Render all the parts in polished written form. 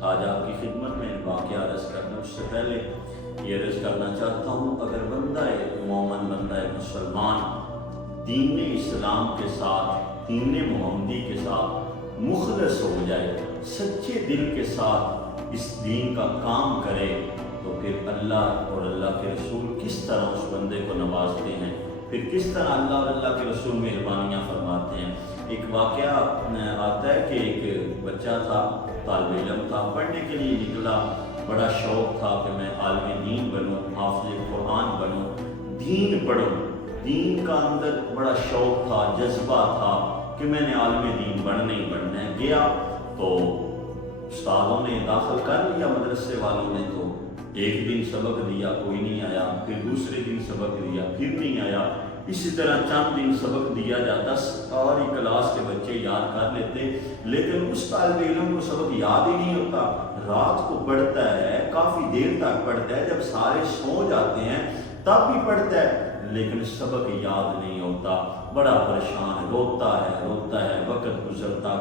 آج آپ کی خدمت میں واقعہ عرض کرنا، اس سے پہلے یہ عرض کرنا چاہتا ہوں، اگر بندہ مومن، بندہ مسلمان دین اسلام کے ساتھ، دین محمدی کے ساتھ مخلص ہو جائے، سچے دل کے ساتھ اس دین کا کام کرے، تو پھر اللہ اور اللہ کے رسول کس طرح اس بندے کو نوازتے ہیں، پھر کس طرح اللہ اور اللہ کے رسول مہربانیاں فرماتے ہیں۔ ایک واقعہ آتا ہے کہ ایک بچہ تھا، طالب علم تھا، پڑھنے کے لیے نکلا، بڑا شوق تھا کہ میں عالم دین بنوں، حافظ قرآن بنوں، دین پڑھوں، دین کا اندر بڑا شوق تھا، جذبہ تھا کہ میں نے عالم دین بننا ہی بننا ہے۔ گیا تو استادوں نے داخل کر لیا، مدرسے والوں نے، تو ایک دن سبق دیا، کوئی نہیں آیا، پھر دوسرے دن سبق دیا، پھر نہیں آیا، اسی طرح چند دن سبق دیا جاتا، ساری کلاس کے بچے یاد کر لیتے، لیکن اس طالب علم کو سبق یاد ہی نہیں ہوتا۔ رات کو پڑھتا ہے، کافی دیر تک پڑھتا ہے، جب سارے سو جاتے ہیں تب بھی پڑھتا ہے، لیکن سبق یاد نہیں ہوتا، بڑا پریشان، روتا ہے، وقت گزرتا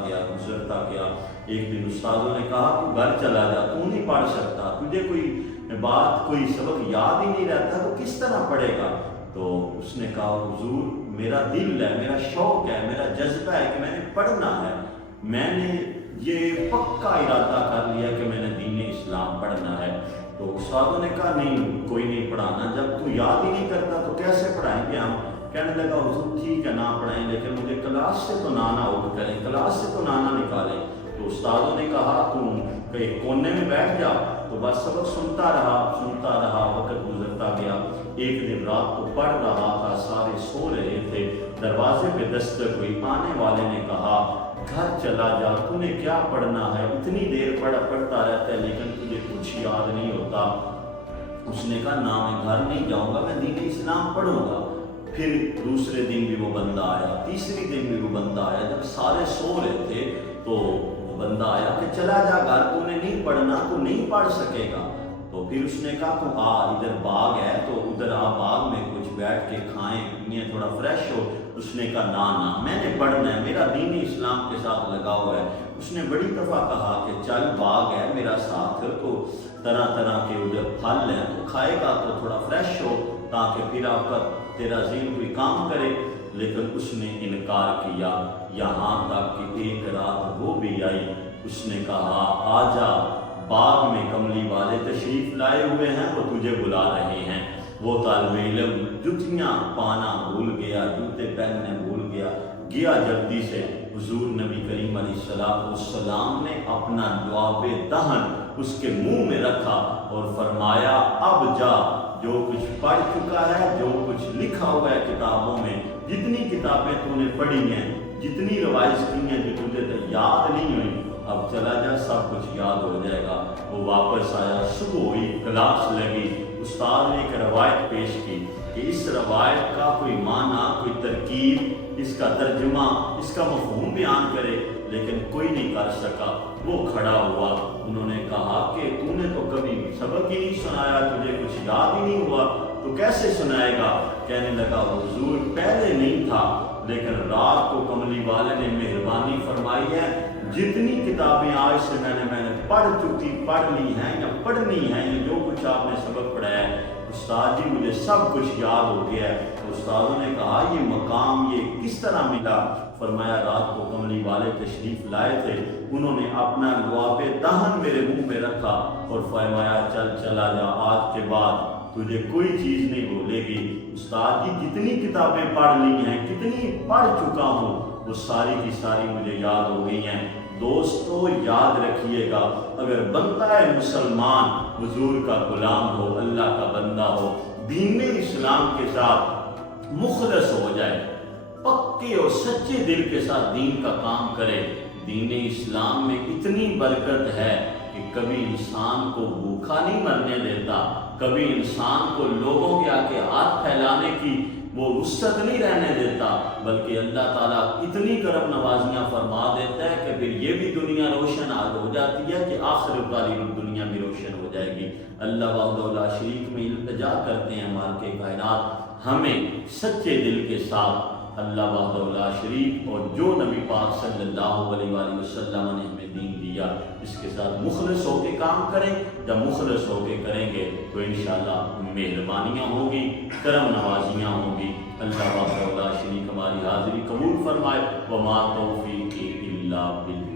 گیا۔ ایک دن استادوں نے کہا تو گھر چلا جا، تو نہیں پڑھ سکتا، تجھے کوئی سبق یاد ہی نہیں رہتا تو کس طرح پڑھے گا؟ تو اس نے کہا حضور میرا دل ہے، میرا شوق ہے، میرا جذبہ ہے کہ میں نے پڑھنا ہے، میں نے یہ پکا ارادہ کر لیا کہ میں نے دین اسلام پڑھنا ہے۔ تو استادوں نے کہا نہیں، کوئی نہیں پڑھانا، جب تو یاد ہی نہیں کرتا تو کیسے پڑھائیں گے ہم؟ کہنے لگا حضور ٹھیک ہے نہ پڑھائیں، لیکن مجھے کلاس سے تو نہ اٹھ کریں، کلاس سے تو نہ نکالیں۔ تو استادوں نے کہا تم کہیں کونے میں بیٹھ جا، تو بس سبق سنتا رہا، وقت گزرتا گیا۔ ایک دن رات کو پڑھ رہا تھا، سارے سو رہے تھے، دروازے پہ دستک ہوئی، آنے والے نے کہا گھر چلا جا، تو نے کیا پڑھنا ہے، اتنی دیر پڑھتا رہتا ہے لیکن تجھے کچھ یاد نہیں ہوتا۔ اس نے کہا نہ میں گھر نہیں جاؤں گا، میں دین اسلام پڑھوں گا۔ پھر دوسرے دن بھی وہ بندہ آیا، تیسری دن بھی وہ بندہ آیا، جب سارے سو رہے تھے تو بندہ آیا کہ چلا جا گھر، تو نے نہیں پڑھنا، تو نہیں پڑھ سکے گا۔ تو پھر اس نے کہا تو ادھر باغ ہے، تو ادھر باغ میں کچھ بیٹھ کے کھائیں پیئیں، تھوڑا فریش ہو۔ اس نے کہا نہ میں نے پڑھنا ہے، میرا دین اسلام کے ساتھ لگا ہوا ہے۔ اس نے بڑی دفعہ کہا کہ چل باغ ہے میرا ساتھ، تو طرح طرح کے ادھر پھل ہیں، تو کھائے گا تو تھوڑا فریش ہو، تاکہ پھر تیرا ذہن کوئی کام کرے۔ لیکن اس نے انکار کیا، یہاں تک کہ ایک رات وہ بھی آئی، اس نے کہا آجا، باغ میں کملی والے تشریف لائے ہوئے ہیں، وہ تجھے بلا رہے ہیں۔ وہ طالب علم جوتیاں پانا بھول گیا، جوتے پہننے بھول گیا جلدی سے۔ حضور نبی کریم علیہ السلام نے اپنا لعاب دہن اس کے منہ میں رکھا اور فرمایا اب جا، جو کچھ پڑھ چکا ہے، جو کچھ لکھا ہوا ہے کتابوں میں، جتنی کتابیں تو نے پڑھی ہیں، جتنی روایت کی ہیں جو تجھے یاد نہیں ہوئی، اب چلا جا، سب کچھ یاد ہو جائے گا۔ وہ واپس آیا، صبح ہوئی، کلاس لگی، استاد نے ایک روایت پیش کی کہ اس روایت کا کوئی معنی، کوئی ترکیب، اس کا ترجمہ، اس کا مفہوم بیان کرے، لیکن کوئی نہیں کر سکا۔ وہ کھڑا ہوا، انہوں نے کہا کہ تو نے تو کبھی سبق ہی نہیں سنایا، تجھے کچھ یاد ہی نہیں ہوا، تو کیسے سنائے گا؟ کہنے لگا حضور پہلے نہیں تھا، لیکن رات کو کملی والے نے مہربانی فرمائی ہے، جتنی کتابیں آج سے میں نے پڑھ لی ہیں یا پڑھنی ہیں، یا جو کچھ آپ نے سبق پڑھایا ہے، استاد جی مجھے سب کچھ یاد ہو گیا ہے۔ تو استادوں نے کہا یہ مقام یہ کس طرح ملا؟ فرمایا رات کو کملی والے تشریف لائے تھے، انہوں نے اپنا لعاب دہن میرے منہ میں رکھا اور فرمایا چلا جا، آج کے بعد تجھے کوئی چیز نہیں بھولے گی۔ استاد جی جتنی کتابیں پڑھ لی ہیں، کتنی پڑھ چکا ہوں، وہ ساری کی ساری مجھے یاد ہو گئی ہیں۔ دوستو یاد رکھیے گا، اگر بندہ مسلمان حضور کا غلام ہو، اللہ کا بندہ ہو، دین اسلام کے ساتھ مخلص ہو جائے، پکے اور سچے دل کے ساتھ دین کا کام کرے، دین اسلام میں اتنی برکت ہے کہ کبھی انسان کو بھوکا نہیں مرنے دیتا، کبھی انسان کو لوگوں کے آگے ہاتھ پھیلانے کی وہ وسعت نہیں رہنے دیتا، بلکہ اللہ تعالیٰ اتنی کرم نوازیاں فرما دیتا ہے کہ پھر یہ بھی دنیا روشن ہو جاتی ہے کہ آخر تعلیم دنیا بھی روشن ہو جائے گی۔ اللہ وحدہ لا شریک میں التجا کرتے ہیں مالک کائنات ہمیں سچے دل کے ساتھ اللہ وحدہ لا شریک اور جو نبی پاک صلی اللہ علیہ وآلہ وسلم نے ہمیں دین دیا اس کے ساتھ مخلص ہو کے کام کریں. جب مخلص ہو کے کریں گے تو انشاءاللہ مہربانیاں ہوں گی، کرم نوازیاں ہوں گی. اللہ وحدہ لا شریک ہماری حاضری قبول فرمائے. وما توفیقی الا باللہ.